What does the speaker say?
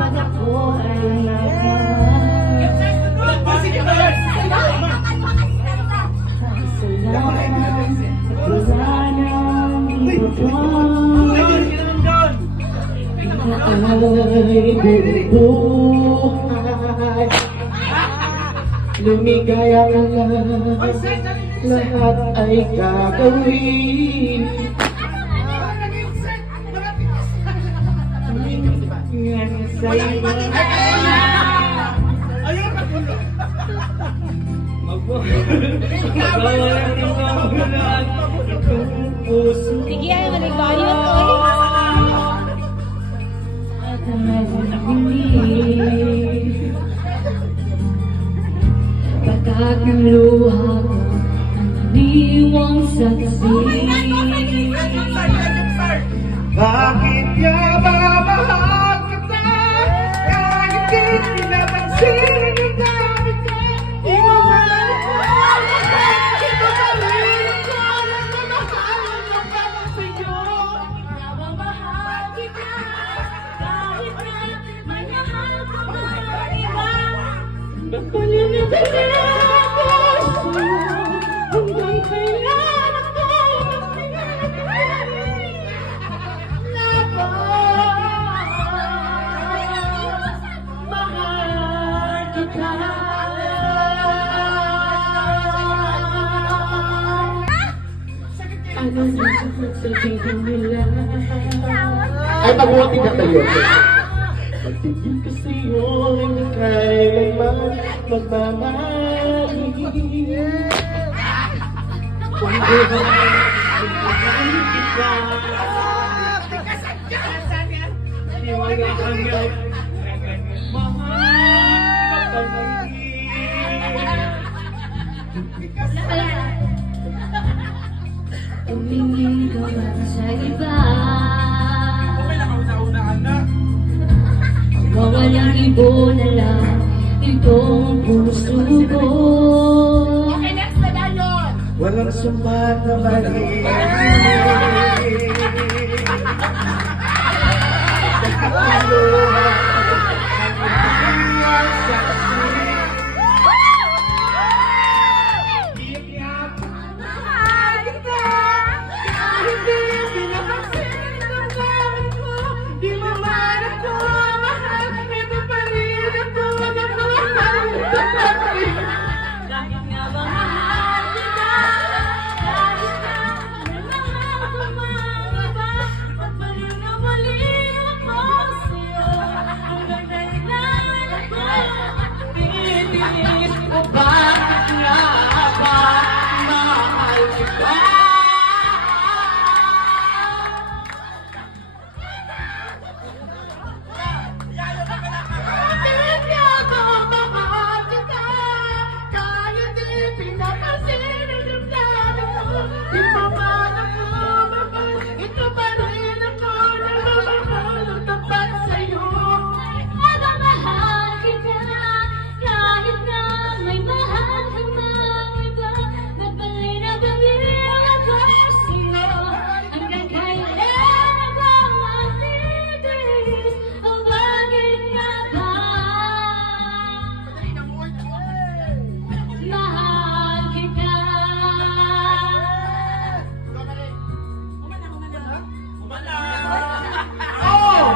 pag ako ay lumigaya ka lang, lahat ay gagawin. Ngayon sa'yo magbawalan ng kamulan itong puso. Sige, ay maligbayo to At nagmamili pagkat ng luha ko ang iniwang saksi. Bakit niya ba mahal kita? Kahit di pinapansin ang dami ko. Di mo mahal ko. Ito pa rin ako. Nagmamahal na para sa'yo. Nagmamahal kita kahit na may mahal ka man iba. Pagpalinagan na ako hanggang kailan ako mahal kita. Ano na sasabihin nila? Ay, pag-uwati ka tayo. Pagtingin ko sa'yo, hindi kailanman magmamahali. Kung di ba magmamahal kita, di wala kang mahal Tumingin ka ba sa iba? Mawalang ibo na lang itong puso ko. Okay, next na dalon! Walang sumat na mali. Mahal kita kahit di pinapansin ang dami ko. Di mo man ako mahal, ito pa rin ako nagmamahal. Kahit nga ba mahal kita, kahit na may mahal ka man iba, pagbaliw na baliw ako sa'yo. Hanggang kailan ako titiis o bakit nga ba mahal kita? Bakit nga ba mahal kita? Kahit di pinapansin ang damdamin ko. Di mo man ako mahal, ito pa rin ako nagmamahal ng tapat sa'yo. Nagmamahal kita kahit na may mahal ka mang iba. Nagbalik na baliw ako sa'yo. Hanggang kailan ako matitiis? O bakit nga ba mahal kita? Oh!